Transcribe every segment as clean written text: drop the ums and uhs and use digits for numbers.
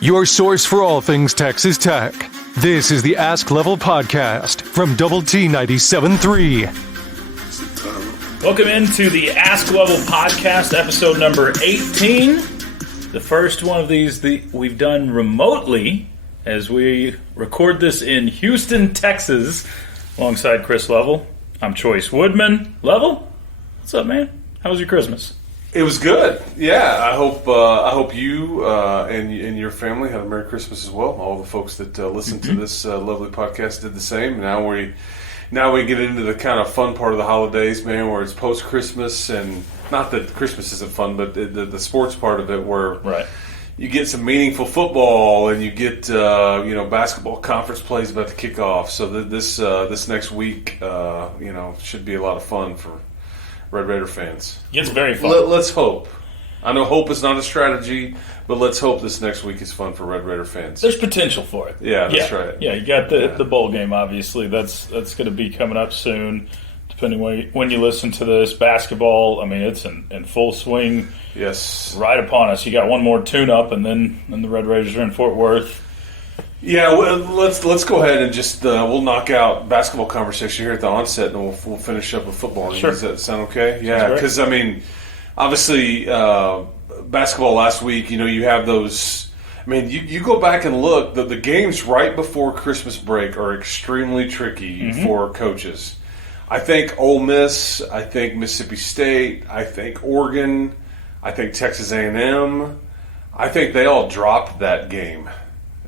your source for all things Texas Tech. This is the Ask Level podcast from Double T 97.3. Welcome into the Ask Level podcast, episode number 18. The first one of these we've done remotely as we record this in Houston, Texas, alongside Chris Level. I'm Chois Woodman. Level, what's up, man? How was your Christmas? It was good. Yeah, I hope you and your family had a Merry Christmas as well. All the folks that listen to this lovely podcast did the same. Now we get into the kind of fun part of the holidays, man, where it's post Christmas, and not that Christmas isn't fun, but the sports part of it, where you get some meaningful football and you get basketball conference plays about to kick off. So this next week should be a lot of fun for Red Raider fans. It's very fun. Let's hope. I know hope is not a strategy, but let's hope this next week is fun for Red Raider fans. There's potential for it. Yeah, that's right. Yeah, you got the bowl game, obviously. That's going to be coming up soon, depending when you listen to this. Basketball, I mean, it's in full swing. Yes. Right upon us. You got one more tune-up, and then the Red Raiders are in Fort Worth. Yeah, well, let's go ahead and just we'll knock out basketball conversation here at the onset, and we'll finish up with football. Sure. Does that sound okay? Yeah, because I mean, obviously, basketball last week. You have those. I mean, you go back and look. The games right before Christmas break are extremely tricky for coaches. I think Ole Miss. I think Mississippi State. I think Oregon. I think Texas A&M. I think they all dropped that game.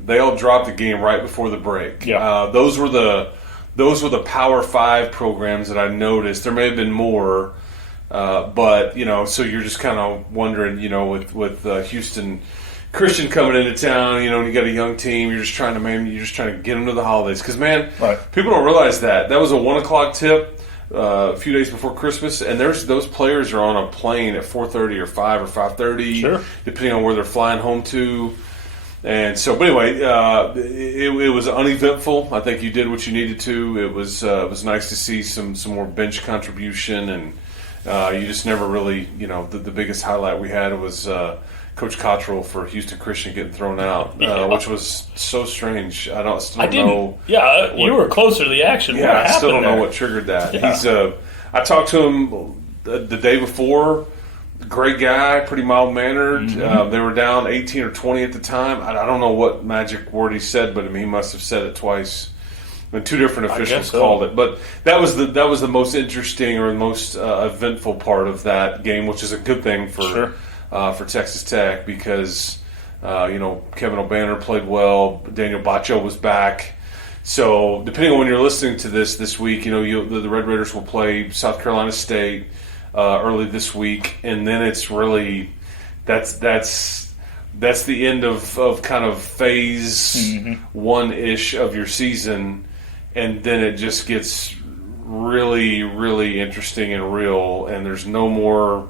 They all dropped the game right before the break. Yeah. Those were the Power 5 programs that I noticed. There may have been more, but so you're just kind of wondering, with Houston Christian coming into town, and you got a young team. You're just trying to get them to the holidays. Because people don't realize that was a 1:00 tip a few days before Christmas, and those players are on a plane at 4:30 or 5 or 5:30, depending on where they're flying home to. And so, but anyway, it was uneventful. I think you did what you needed to. It was nice to see some more bench contribution, and you just never really, the biggest highlight we had was Coach Cottrell for Houston Christian getting thrown out, which was so strange. I don't know. Yeah, you were closer to the action. Yeah, I still don't know what triggered that. Yeah. I talked to him the day before. Great guy, pretty mild-mannered. They were down 18 or 20 at the time. I don't know what magic word he said, but he must have said it twice. And two different officials called it. But that was the most interesting or most eventful part of that game, which is a good thing for Texas Tech because Kevin O'Banner played well. Daniel Bacho was back. So depending on when you're listening to this week, the Red Raiders will play South Carolina State early this week, and then it's really that's the end of kind of phase one-ish of your season, and then it just gets really, really interesting and real, and there's no more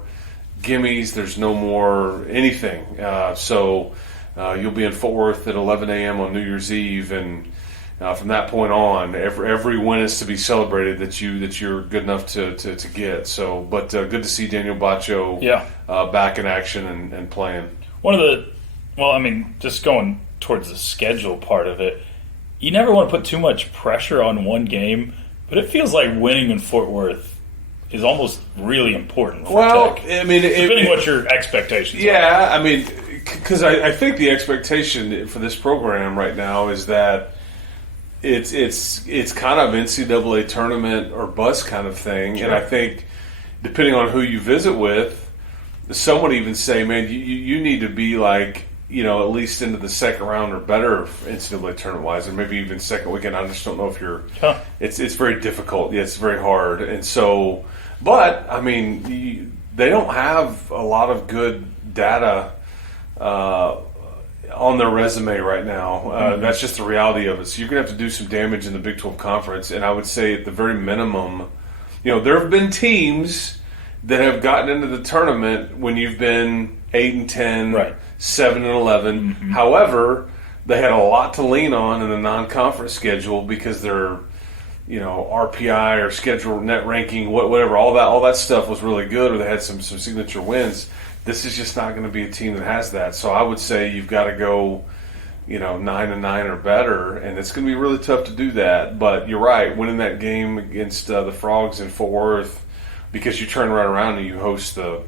gimmies, there's no more anything. So you'll be in Fort Worth at 11 a.m. on New Year's Eve, and from that point on, every win is to be celebrated that you're good enough to get. So, but good to see Daniel Bacho back in action and playing. Just going towards the schedule part of it, you never want to put too much pressure on one game, but it feels like winning in Fort Worth is almost really important for Tech. Depending what your expectations are. Yeah, I mean, because I think the expectation for this program right now is that it's kind of NCAA tournament or bust kind of thing, and I think depending on who you visit with, some would even say, man, you need to be like at least into the second round or better NCAA tournament wise, or maybe even second weekend. I just don't know if you're. It's very difficult. Yeah, it's very hard, and so. But I mean, they don't have a lot of good data on their resume right now. That's just the reality of it. So you're going to have to do some damage in the Big 12 Conference. And I would say at the very minimum, there have been teams that have gotten into the tournament when you've been 8-10, 7-11. However, they had a lot to lean on in the non-conference schedule because their RPI or schedule net ranking, whatever, all that stuff was really good, or they had some signature wins. This is just not going to be a team that has that. So I would say you've got to go 9-9 or better, and it's going to be really tough to do that. But you're right, winning that game against the Frogs in Fort Worth, because you turn right around and you host the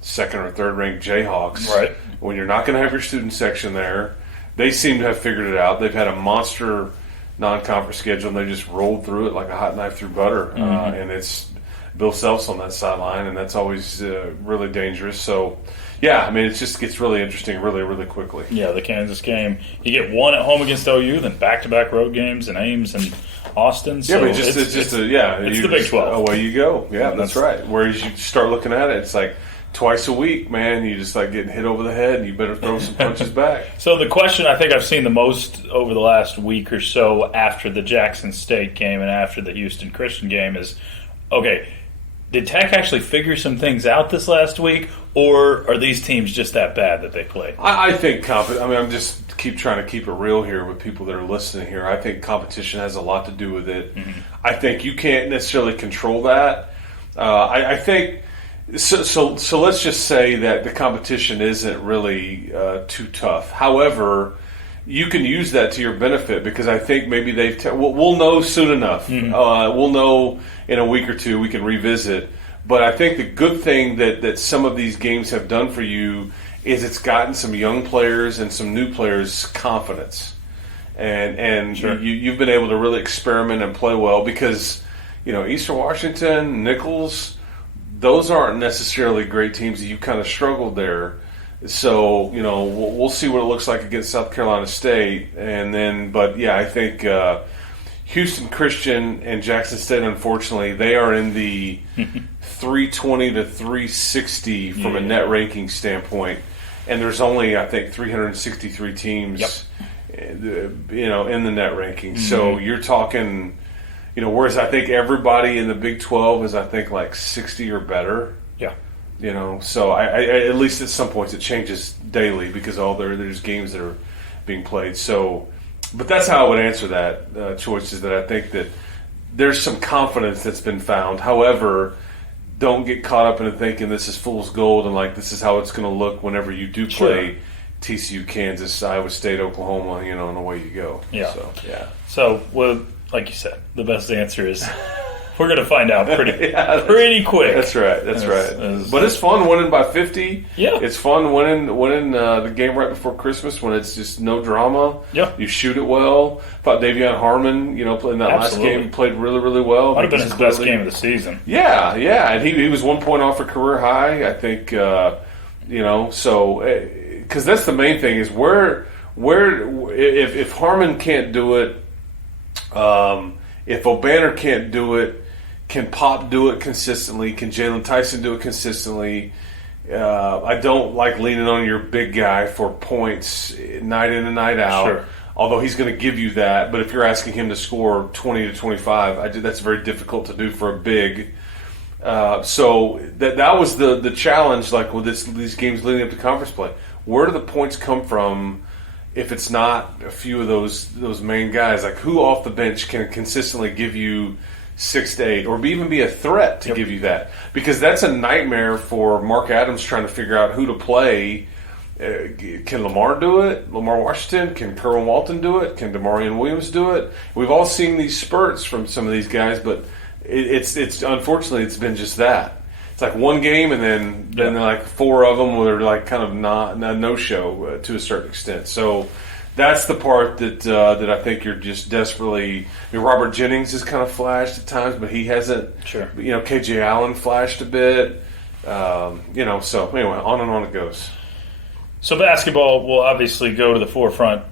second or third ranked Jayhawks. Right. When you're not going to have your student section there, they seem to have figured it out. They've had a monster non-conference schedule, and they just rolled through it like a hot knife through butter. And it's Bill Self's on that sideline, and that's always really dangerous. So, yeah, I mean, it just gets really interesting really, really quickly. Yeah, the Kansas game. You get one at home against OU, then back-to-back road games in Ames and Austin. So yeah, but it's the Big 12. Away you go. Yeah, that's right. Whereas you start looking at it, it's like twice a week, man. You just like getting hit over the head, and you better throw some punches back. So the question I think I've seen the most over the last week or so after the Jackson State game and after the Houston Christian game is, okay, did Tech actually figure some things out this last week, or are these teams just that bad that they played? I think I'm just trying to keep it real here with people that are listening here. I think competition has a lot to do with it. I think you can't necessarily control that. I think so. Let's just say that the competition isn't really too tough. However, you can use that to your benefit, because I think maybe we'll know soon enough. We'll know in a week or two. We can revisit. But I think the good thing that some of these games have done for you is it's gotten some young players and some new players confidence. And Sure. you've been able to really experiment and play well, because Eastern Washington, Nichols, those aren't necessarily great teams. You kind of struggled there. So, we'll see what it looks like against South Carolina State. But yeah, I think Houston Christian and Jackson State, unfortunately, they are in the 320 to 360 from a net ranking standpoint. And there's only, I think, 363 teams, in the net ranking. So you're talking, whereas I think everybody in the Big 12 is, I think, like 60 or better. Yeah. So I at least at some points it changes daily, because there's games that are being played. So, but that's how I would answer that choice, is that I think that there's some confidence that's been found. However, don't get caught up into thinking this is fool's gold and like this is how it's going to look whenever you do play TCU, Kansas, Iowa State, Oklahoma, and away you go. Yeah. So, yeah. So, well, like you said, the best answer is we're going to find out pretty quick. That's right. But it's fun winning by 50. Yeah. It's fun winning the game right before Christmas when it's just no drama. Yeah. You shoot it well. Thought Davion Harmon, in that last game, played really, really well. Might have been his best game of the season. Yeah. And he was 1 point off a career high, I think, so, because that's the main thing is where if Harmon can't do it, if O'Banner can't do it, can Pop do it consistently? Can Jalen Tyson do it consistently? I don't like leaning on your big guy for points night in and night out. Sure. Although he's going to give you that, but if you're asking him to score 20 to 25, that's very difficult to do for a big. So that was the challenge, like with these games leading up to conference play. Where do the points come from? If it's not a few of those main guys, like who off the bench can consistently give you 6 to 8, or even be a threat to give you that? Because that's a nightmare for Mark Adams trying to figure out who to play. Can Lamar do it? Lamar Washington? Can Kerwin Walton do it? Can DeMarion Williams do it? We've all seen these spurts from some of these guys, but it's unfortunately it's been just that. It's like one game, and then like 4 of them were like kind of no show to a certain extent. So that's the part that I think you're just desperately. Robert Jennings has kind of flashed at times, but he hasn't. Sure. KJ Allen flashed a bit. So anyway, on and on it goes. So basketball will obviously go to the forefront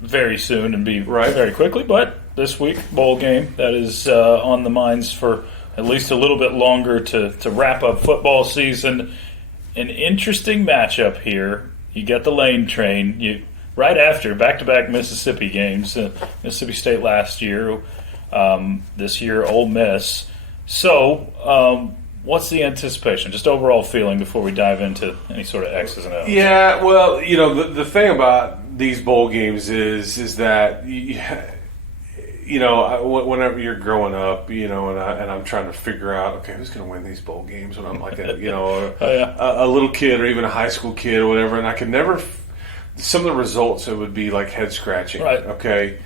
very soon and be very quickly, but this week, bowl game, that is on the minds for at least a little bit longer to wrap up football season. An interesting matchup here. You get the Lane train. Right after back-to-back Mississippi games, Mississippi State last year, this year Ole Miss. So what's the anticipation, just overall feeling before we dive into any sort of X's and O's? Yeah, well, the thing about these bowl games is that whenever you're growing up, and I'm trying to figure out, okay, who's going to win these bowl games when I'm like a little kid or even a high school kid or whatever, and I could never some of the results, it would be like head scratching. Right. Okay.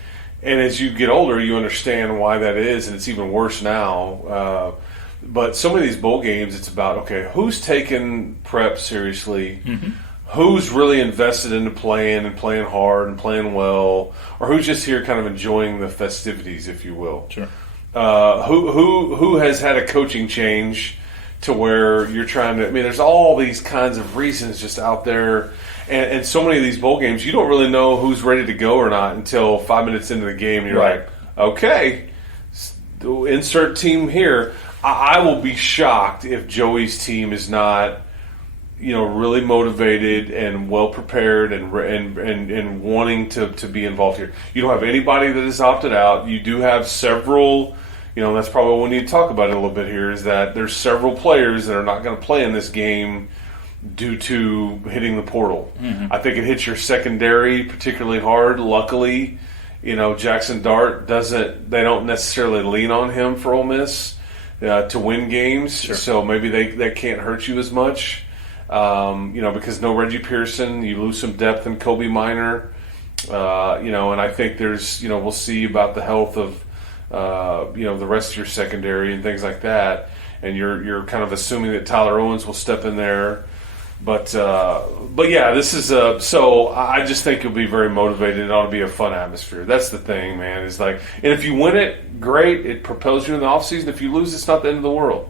And as you get older, you understand why that is, and it's even worse now. But some of these bowl games, it's about, okay, who's taking prep seriously? Mm-hmm. Who's really invested into playing and playing hard and playing well, or who's just here kind of enjoying the festivities, if you will? Sure. Who has had a coaching change to where you're trying to? I mean, there's all these kinds of reasons just out there, and so many of these bowl games, you don't really know who's ready to go or not until 5 minutes into the game. You're right. like, okay, insert team here. I will be shocked if Joey's team is not, really motivated and well prepared and wanting to be involved here. You don't have anybody that has opted out. You do have several, that's probably what we need to talk about it a little bit here, is that there's several players that are not going to play in this game due to hitting the portal. Mm-hmm. I think it hits your secondary particularly hard. Luckily, Jackson Dart they don't necessarily lean on him for Ole Miss to win games. Sure. So maybe that can't hurt you as much. Because no Reggie Pearson, you lose some depth in Kobe Minor, and I think there's, we'll see about the health of, the rest of your secondary and things like that. And you're kind of assuming that Tyler Owens will step in there. But yeah, this is so I just think you'll be very motivated. It ought to be a fun atmosphere. That's the thing, man. Is like, and if you win it, great. It propels you in the offseason. If you lose, it's not the end of the world.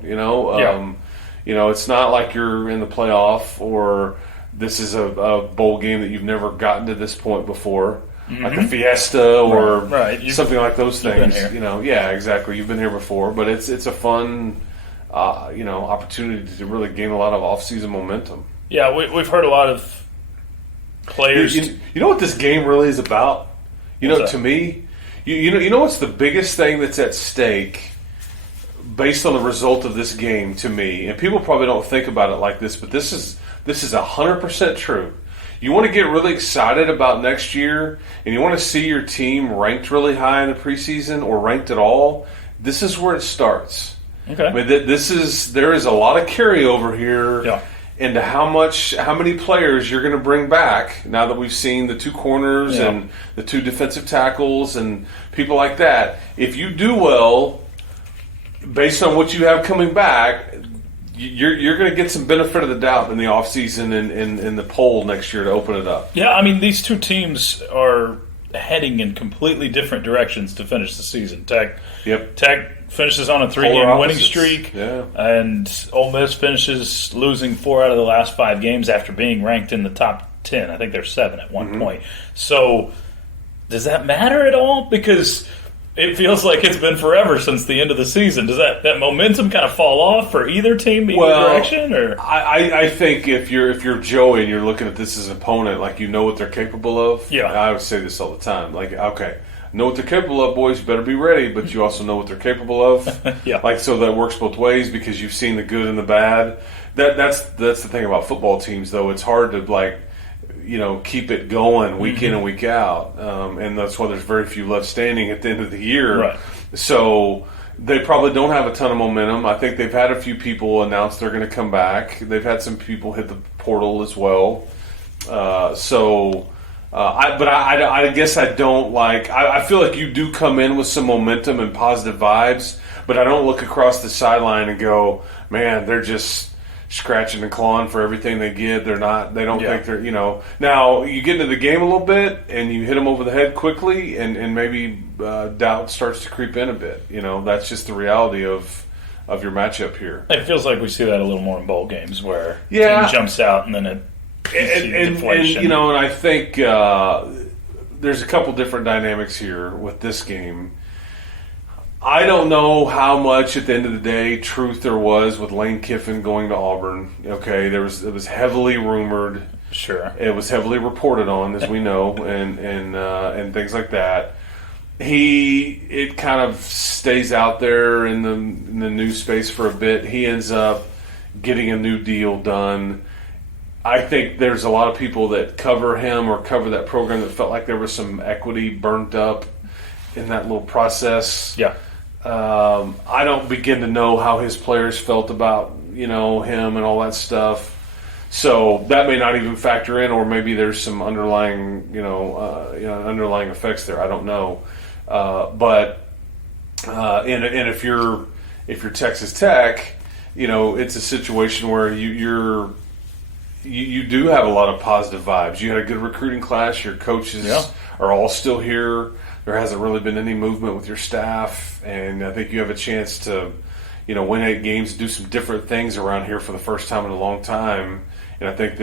It's not like you're in the playoff or this is a bowl game that you've never gotten to this point before, like a Fiesta or something like those things. Yeah, exactly. You've been here before, but it's a fun, opportunity to really gain a lot of off-season momentum. Yeah, we've heard a lot of players. You know what this game really is about? To me, you know what's the biggest thing that's at stake based on the result of this game to me, and people probably don't think about it like this, but this is 100% true. You want to get really excited about next year, and you want to see your team ranked really high in the preseason or ranked at all. This is where it starts. Okay. I mean, there is a lot of carryover here into how many players you're going to bring back now that we've seen the two corners and the two defensive tackles and people like that. If you do well, based on what you have coming back, you're going to get some benefit of the doubt in the offseason and in the poll next year to open it up. Yeah, I mean, these two teams are heading in completely different directions to finish the season. Tech finishes on a 3-game winning streak, and Ole Miss finishes losing 4 out of the last 5 games after being ranked in the top 10. I think they're 7 at one point. So does that matter at all? Because it feels like it's been forever since the end of the season. Does that momentum kind of fall off for either team, either direction? Or I think if you're Joey and you're looking at this as an opponent, like you know what they're capable of. Yeah, I would say this all the time. Like, okay, know what they're capable of, boys. You better be ready, but you also know what they're capable of. Like, so that works both ways because you've seen the good and the bad. That's the thing about football teams, though. It's hard to keep it going week in and week out, and that's why there's very few left standing at the end of the year. Right. So they probably don't have a ton of momentum. I think they've had a few people announce they're going to come back. They've had some people hit the portal as well. I guess I don't like. I feel like you do come in with some momentum and positive vibes, but I don't look across the sideline and go, man, they're just scratching and clawing for everything they get. They don't think they're, Now, you get into the game a little bit, and you hit them over the head quickly, and maybe doubt starts to creep in a bit. That's just the reality of your matchup here. It feels like we see that a little more in bowl games where team jumps out, and then it deflation. And I think there's a couple different dynamics here with this game. I don't know how much at the end of the day truth there was with Lane Kiffin going to Auburn. Okay, it was heavily rumored. Sure, it was heavily reported on, as we know, and things like that. It kind of stays out there in the news space for a bit. He ends up getting a new deal done. I think there's a lot of people that cover him or cover that program that felt like there was some equity burnt up in that little process. Yeah. I don't begin to know how his players felt about him and all that stuff. So that may not even factor in, or maybe there's some underlying, underlying effects there. I don't know, and if you're Texas Tech, it's a situation where you do have a lot of positive vibes. You had a good recruiting class. Your coaches are all still here. There hasn't really been any movement with your staff, and I think you have a chance to, win 8 games, do some different things around here for the first time in a long time. And I think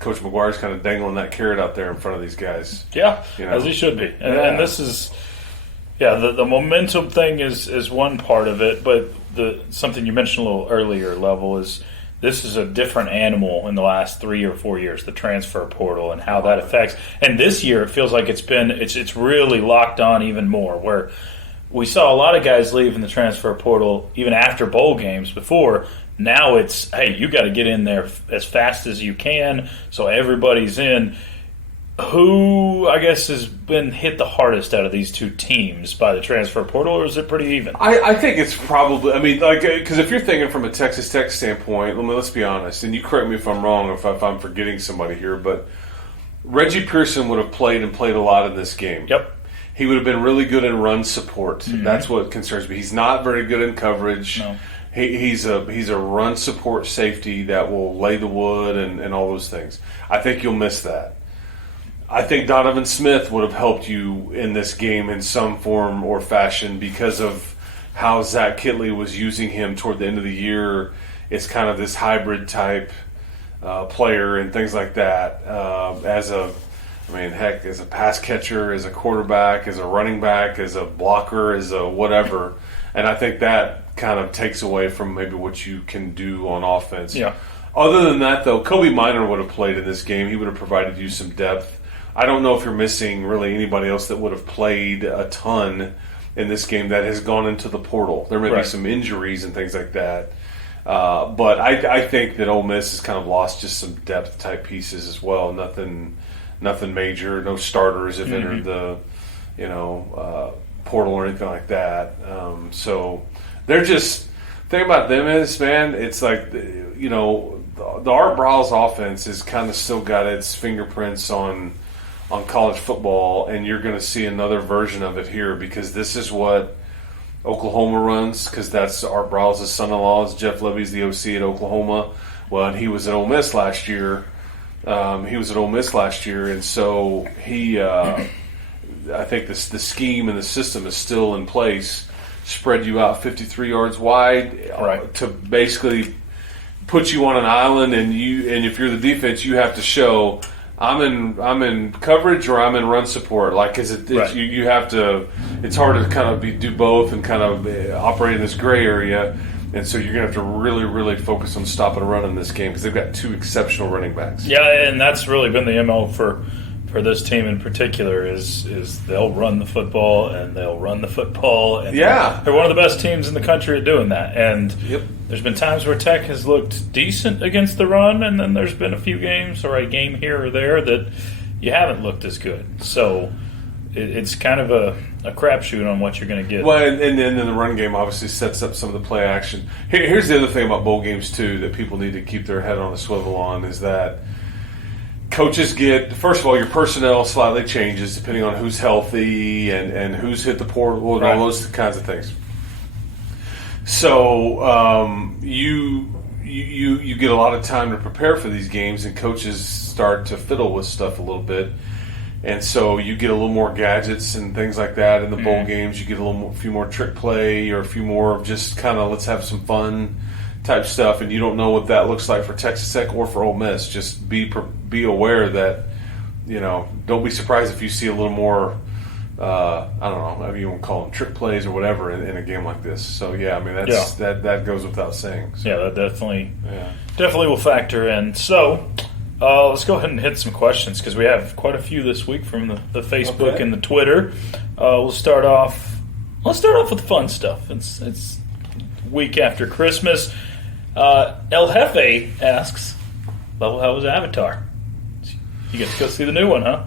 Coach McGuire's kind of dangling that carrot out there in front of these guys. Yeah, as he should be. And this is, the momentum thing is one part of it, but something you mentioned a little earlier, Level, is this is a different animal in the last 3 or 4 years, the transfer portal and how that affects. And this year it feels like it's really locked on even more, where we saw a lot of guys leave in the transfer portal even after bowl games before. Now it's, hey, you got to get in there as fast as you can, so everybody's in. Who, I guess, has been hit the hardest out of these two teams by the transfer portal, or is it pretty even? I think it's probably, because if you're thinking from a Texas Tech standpoint, let's be honest, and you correct me if I'm wrong, if I'm forgetting somebody here, but Reggie Pearson would have played a lot in this game. Yep. He would have been really good in run support. Mm-hmm. That's what concerns me. He's not very good in coverage. No. He's a run support safety that will lay the wood and all those things. I think you'll miss that. I think Donovan Smith would have helped you in this game in some form or fashion because of how Zach Kitley was using him toward the end of the year. It's kind of this hybrid type player and things like that. As a pass catcher, as a quarterback, as a running back, as a blocker, as a whatever. And I think that kind of takes away from maybe what you can do on offense. Yeah. Other than that, though, Kobe Minor would have played in this game. He would have provided you some depth. I don't know if you're missing really anybody else that would have played a ton in this game that has gone into the portal. There may be some injuries and things like that. But I think that Ole Miss has kind of lost just some depth-type pieces as well. Nothing major. No starters have entered the portal or anything like that. So they're just – thing about them is, man, it's like, the Art Briles offense has kind of still got its fingerprints on college football, and you're going to see another version of it here because this is what Oklahoma runs, because that's Art Briles' son-in-law. Jeff Levy's the OC at Oklahoma. Well, and he was at Ole Miss last year. And so he I think the scheme and the system is still in place. Spread you out 53 yards wide to basically put you on an island, and if you're the defense, you have to show I'm in coverage or I'm in run support. Like, you have to. It's hard to kind of do both and kind of operate in this gray area. And so you're going to have to really, really focus on stopping a run in this game because they've got 2 exceptional running backs. Yeah, and that's really been the MO for this team in particular is they'll run the football and they'll run the football. And they're one of the best teams in the country at doing that. And there's been times where Tech has looked decent against the run, and then there's been a few games or a game here or there that you haven't looked as good. So it's kind of a crapshoot on what you're going to get. Well, and then the run game obviously sets up some of the play action. Here's the other thing about bowl games, too, that people need to keep their head on a swivel on is that coaches get, first of all, your personnel slightly changes depending on who's healthy and who's hit the portal and all those kinds of things. So you get a lot of time to prepare for these games, and coaches start to fiddle with stuff a little bit. And so you get a little more gadgets and things like that in the bowl games. You get a few more trick play or a few more of just kind of let's have some fun type stuff. And you don't know what that looks like for Texas Tech or for Ole Miss. Just be aware that, don't be surprised if you see a little more, I don't know, maybe you want to call them trick plays or whatever in a game like this. So, that goes without saying. So, that definitely will factor in. So, let's go ahead and hit some questions because we have quite a few this week from the Facebook and the Twitter. We'll start off with the fun stuff. It's week after Christmas. El Jefe asks, "Well, how was Avatar? You get to go see the new one, huh?"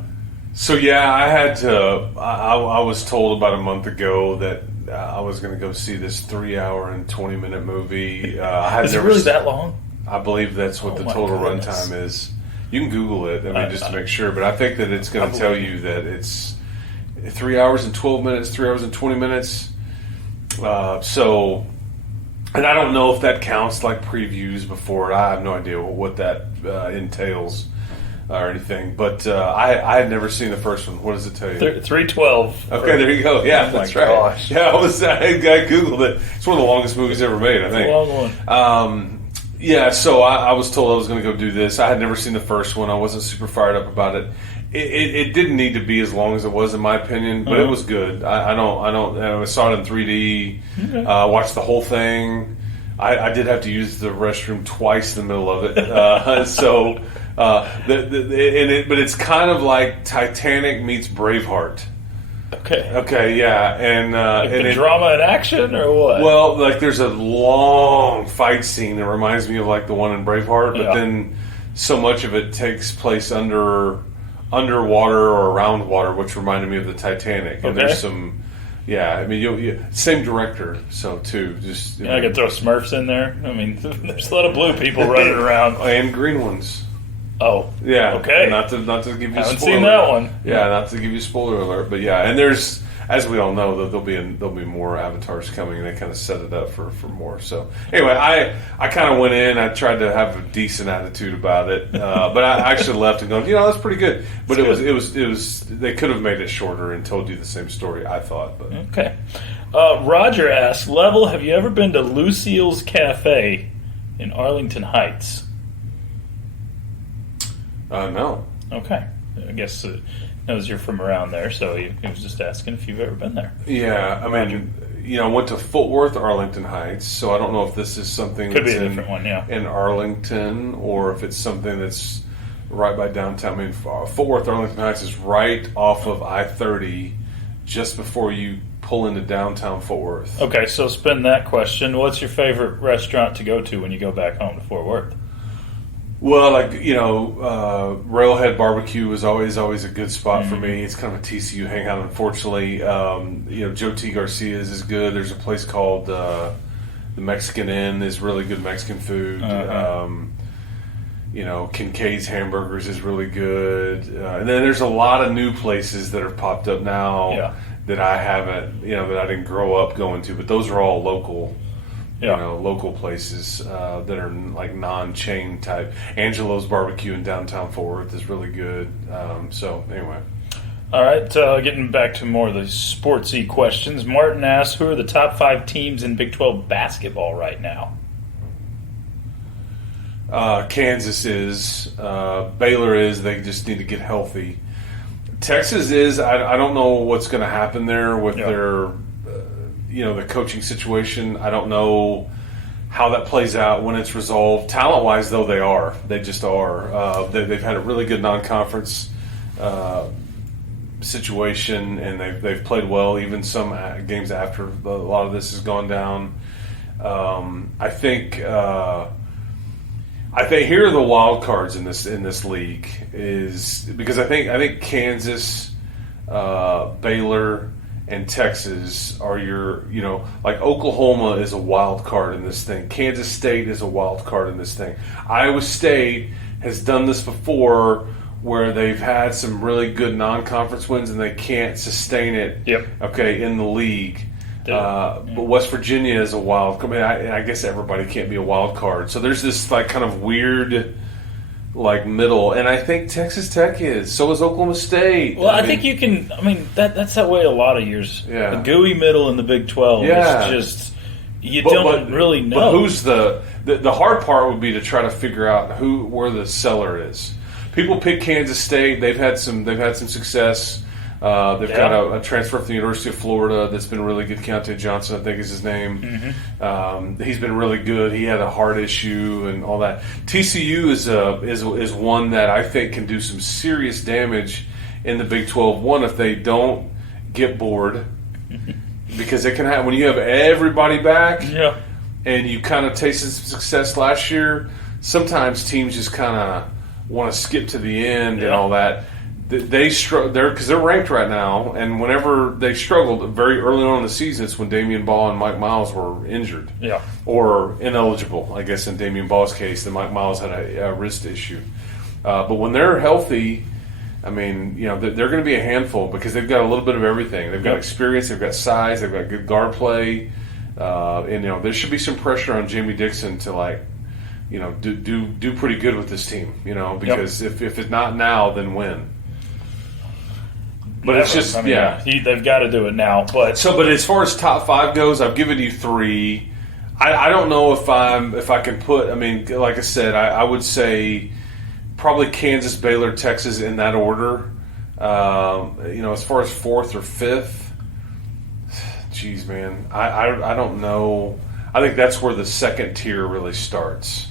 So I had to. I was told about a month ago that I was going to go see this 3-hour and 20-minute movie. Is it really that long? I believe that's what the total runtime is. You can Google it, just to make sure. But I think that it's going to tell you that it's 3 hours and 12 minutes, 3 hours and 20 minutes. So, and I don't know if that counts like previews before. I have no idea what that entails or anything. But I had never seen the first one. What does it tell you? 312. Okay, there you go. Yeah, that's right. Gosh. Yeah, I Googled it. It's one of the longest movies ever made, I think. It's a long one. Yeah, so I was told I was going to go do this. I had never seen the first one. I wasn't super fired up about it. It didn't need to be as long as it was, in my opinion, but it was good. I saw it in 3D. Okay. Watched the whole thing. I did have to use the restroom twice in the middle of it. But it's kind of like Titanic meets Braveheart. Okay, yeah, and the drama and action, or what? Well, like there's a long fight scene that reminds me of like the one in Braveheart, but then so much of it takes place underwater or around water, which reminded me of the Titanic. And there's some, same director, so too. Just I could throw Smurfs in there. I mean, there's a lot of blue people running around and green ones. Oh, yeah. Okay. Not to give you. Haven't seen that one. Yeah, not to give you spoiler alert, but yeah, and there's, as we all know, there'll be more avatars coming, and they kind of set it up for more. So anyway, I kind of went in. I tried to have a decent attitude about it, but I actually left and going, that's pretty good. But it was they could have made it shorter and told you the same story, I thought. But okay. Roger asks, Level, have you ever been to Lucille's Cafe in Arlington Heights? No. Okay. I guess knows you're from around there, so he was just asking if you've ever been there. Yeah, I mean, I went to Fort Worth, Arlington Heights, so I don't know if this is something Could be a different one, yeah. in Arlington, or if it's something that's right by downtown. I mean, Fort Worth, Arlington Heights is right off of I-30, just before you pull into downtown Fort Worth. Okay, so spin that question. What's your favorite restaurant to go to when you go back home to Fort Worth? Well, Railhead Barbecue is always a good spot for me. It's kind of a TCU hangout, unfortunately. Joe T. Garcia's is good. There's a place called the Mexican Inn is really good Mexican food. Kincaid's Hamburgers is really good. And then there's a lot of new places that have popped up now that I haven't, that I didn't grow up going to. But those are all local. Local places that are like non-chain type. Angelo's Barbecue in downtown Fort Worth is really good. So anyway. All right, getting back to more of the sportsy questions. Martin asks, who are the top 5 teams in Big 12 basketball right now? Kansas is. Baylor is. They just need to get healthy. Texas is. I don't know what's going to happen there with their... the coaching situation. I don't know how that plays out when it's resolved. Talent-wise, though, they just are. They've had a really good non-conference situation, and they've played well, even some games after a lot of this has gone down. I think here are the wild cards in this league is because I think Kansas, Baylor, and Texas are your, like Oklahoma is a wild card in this thing. Kansas State is a wild card in this thing. Iowa State has done this before where they've had some really good non-conference wins and they can't sustain it, in the league. But West Virginia is a wild card. I mean, I guess everybody can't be a wild card. So there's this like kind of weird... like middle, and I think Texas Tech is. So is Oklahoma State. Well, I think you can. I mean, that's that way a lot of years. Yeah. The gooey middle in the Big 12 is just don't really know. But who's the hard part would be to try to figure out where the seller is. People pick Kansas State. They've had some success. They've got a transfer from the University of Florida that's been really good. Keontae Johnson, I think is his name. Mm-hmm. He's been really good. He had a heart issue and all that. TCU is one that I think can do some serious damage in the Big 12. One, if they don't get bored, because it can happen when you have everybody back. Yeah. And you kind of tasted some success last year. Sometimes teams just kind of want to skip to the end and all that. because they're ranked right now, and whenever they struggled very early on in the season, it's when Damian Ball and Mike Miles were injured, or ineligible. I guess in Damian Ball's case, then Mike Miles had a wrist issue. But when they're healthy, I mean, they're going to be a handful because they've got a little bit of everything. They've got experience, they've got size, they've got good guard play, and there should be some pressure on Jamie Dixon to do pretty good with this team. Because if it's not now, then when? But it's just they've got to do it now. But as far as top 5 goes, I've given you 3. I don't know if I can put. I mean, like I said, I would say probably Kansas, Baylor, Texas in that order. As far as 4th or 5th, geez, man, I don't know. I think that's where the second tier really starts.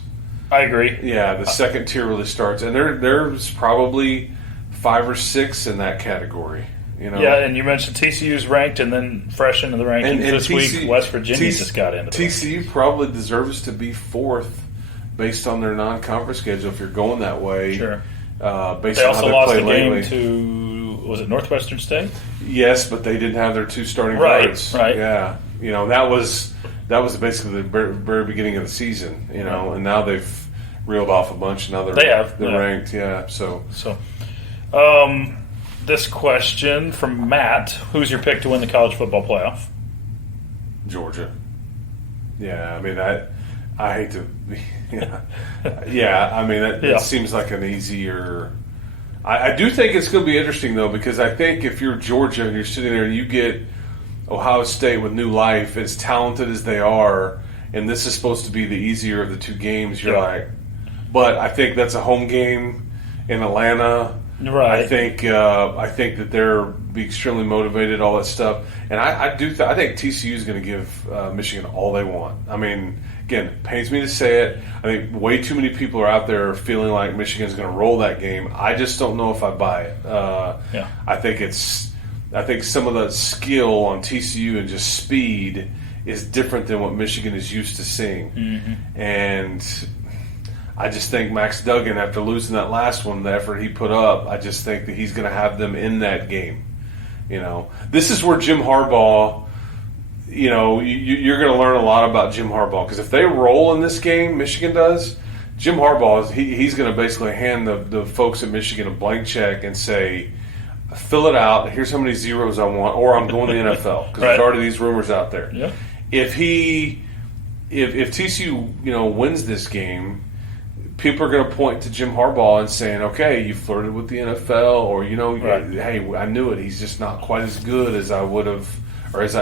I agree. Yeah, the second tier really starts, and there's probably 5 or 6 in that category. Yeah, and you mentioned TCU's ranked, and then fresh into the rankings this week, West Virginia just got into the TCU probably deserves to be 4th based on their non-conference schedule. If you're going that way, sure. Based they on also how they lost play the lately. game to Northwestern State. Yes, but they didn't have their 2 starting guards. Right. Yeah, that was basically the very beginning of the season. And now they've reeled off a bunch. Now they're ranked. Yeah, so. This question from Matt: who's your pick to win the college football playoff? Georgia. Yeah, I mean I hate to. Yeah, I mean that seems like an easier. I do think it's going to be interesting though, because I think if you're Georgia and you're sitting there and you get Ohio State with new life, as talented as they are, and this is supposed to be the easier of the 2 games, you're like, but I think that's a home game in Atlanta. Right. I think that they're be extremely motivated, all that stuff, and I think TCU is going to give Michigan all they want. I mean, again, it pains me to say it. I think way too many people are out there feeling like Michigan's going to roll that game. I just don't know if I buy it. I think some of the skill on TCU and just speed is different than what Michigan is used to seeing, and I just think Max Duggan, after losing that last one, the effort he put up, I just think that he's going to have them in that game. This is where Jim Harbaugh, you're going to learn a lot about Jim Harbaugh, because if they roll in this game, Michigan does, Jim Harbaugh, he's going to basically hand the folks at Michigan a blank check and say, fill it out, here's how many zeros I want, or I'm going to the NFL, because there's already these rumors out there. Yeah. If TCU wins this game, people are going to point to Jim Harbaugh and saying, okay, you flirted with the NFL, or, hey, I knew it. He's just not quite as good as I would have, or as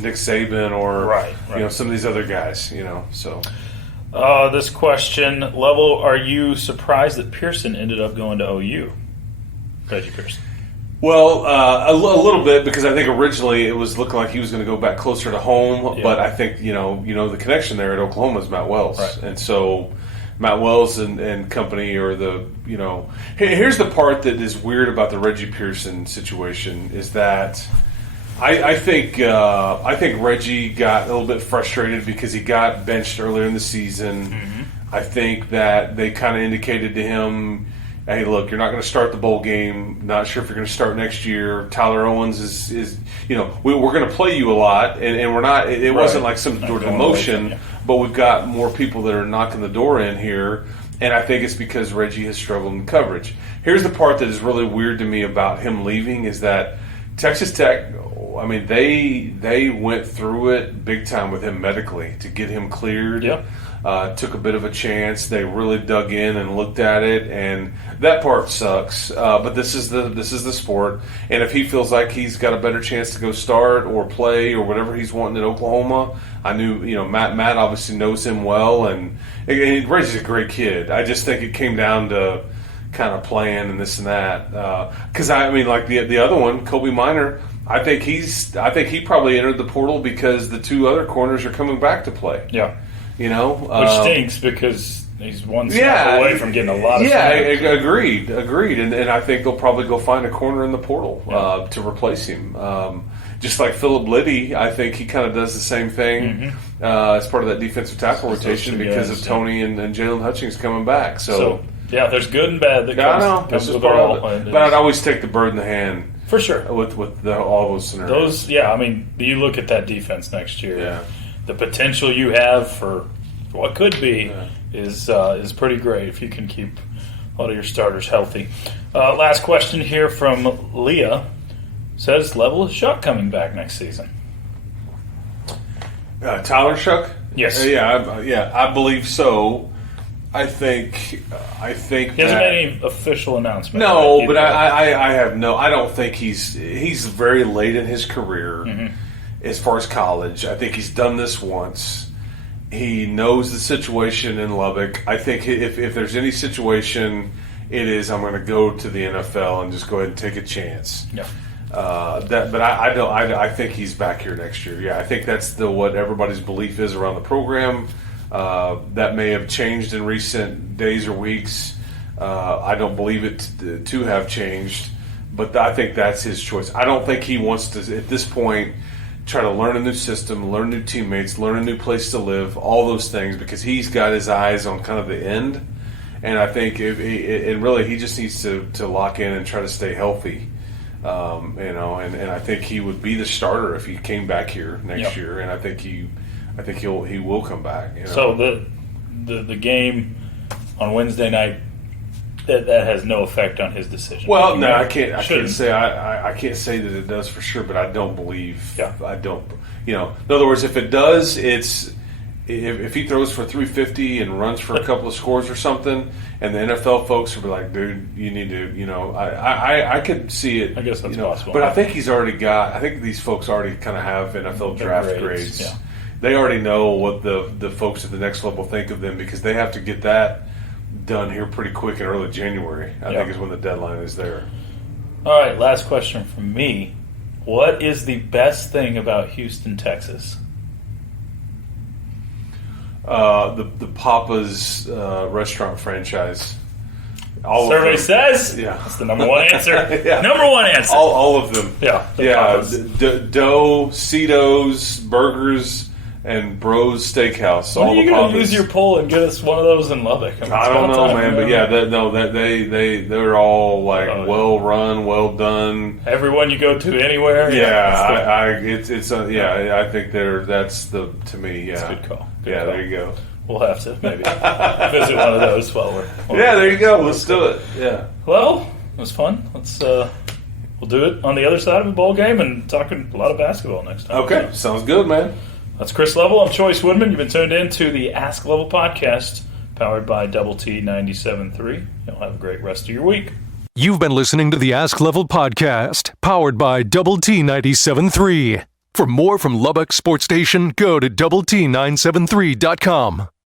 Nick Saban, or, some of these other guys, so. This question, Level, are you surprised that Pearson ended up going to OU? Reggie Pearson. Well, a little bit, because I think originally it was looking like he was going to go back closer to home, but I think, the connection there at Oklahoma is Matt Wells. Right. And so Matt Wells and company are here's the part that is weird about the Reggie Pearson situation is that I think Reggie got a little bit frustrated because he got benched earlier in the season. Mm-hmm. I think that they kind of indicated to him, hey, look, you're not going to start the bowl game. Not sure if you're going to start next year. Tyler Owens is we're going to play you a lot, and we're not. It wasn't like some sort of demotion, but we've got more people that are knocking the door in here, and I think it's because Reggie has struggled in coverage. Here's the part that is really weird to me about him leaving is that Texas Tech, I mean, they went through it big time with him medically to get him cleared. Yep. Took a bit of a chance. They really dug in and looked at it, and that part sucks. But this is the sport, and if he feels like he's got a better chance to go start or play or whatever he's wanting at Oklahoma, I knew Matt obviously knows him well, and Reggie's a great kid. I just think it came down to kind of playing and this and that. Because I mean, like the other one, Kobe Minor. I think he probably entered the portal because the 2 other corners are coming back to play. Yeah. Which stinks because he's one snap away from getting a lot of snaps. Agreed. And I think they'll probably go find a corner in the portal to replace him. Just like Philip Liddy, I think he kind of does the same thing as part of that defensive tackle rotation because of Tony and Jalen Hutchings coming back. So Yeah, there's good and bad that I know. comes That's with just it part all. of it. But I'd always take the bird in the hand For sure. with all those scenarios. I mean, you look at that defense next year. Yeah. The potential you have for what could be is pretty great if you can keep a lot of your starters healthy. Last question here from Leah. Says Level is Chuck coming back next season. Tyler Shuck? Yes. I believe so. I think He hasn't made any official announcement. No, but I have no. I don't think he's very late in his career as far as college. I think he's done this once. He knows the situation in Lubbock. I think if there's any situation, it is I'm going to go to the NFL and just go ahead and take a chance. Yeah. I think he's back here next year. Yeah, I think that's what everybody's belief is around the program. That may have changed in recent days or weeks. I don't believe it to have changed, but I think that's his choice. I don't think he wants to, at this point, try to learn a new system, learn new teammates, learn a new place to live, all those things, because he's got his eyes on kind of the end. And I think really he just needs to lock in and try to stay healthy. And I think he would be the starter if he came back here next year, and I think he will come back. So the game on Wednesday night that has no effect on his decision. Well, no, I can't say that it does for sure, but I don't believe. Yeah. I don't. In other words, if it does, it's if he throws for 350 and runs for a couple of scores or something, and the NFL folks will be like, dude, you need to, I could see it. I guess that's possible. But I think he's already got. I think these folks already kind of have NFL draft grades. Yeah. They already know what the folks at the next level think of them, because they have to get that done here pretty quick in early January. I think is when the deadline is there. All right, last question from me. What is the best thing about Houston, Texas? The Papa's restaurant franchise. Survey says Yeah. that's the number one answer. Yeah. Number one answer. All of them. Yeah. Dough, Cetos, burgers, and Bros Steakhouse. When all are you the going Papas. to use your poll and get us one of those in Lubbock? I don't know, man, but yeah, they're all like well run, well done. Everyone you go to anywhere. I think that's to me. Yeah, That's a good call. Good Yeah, call. there you go. We'll have to maybe visit one of those while we're. Yeah, there you go. Let's do it. Yeah. Well, it was fun. Let's we'll do it on the other side of a bowl game and talking a lot of basketball next time. Okay, sounds good, man. That's Chris Level. I'm Chois Woodman. You've been tuned in to the Ask Level podcast, powered by Double T 97.3. You'll have a great rest of your week. You've been listening to the Ask Level podcast, powered by Double T 97.3. For more from Lubbock Sports Station, go to doublet973.com.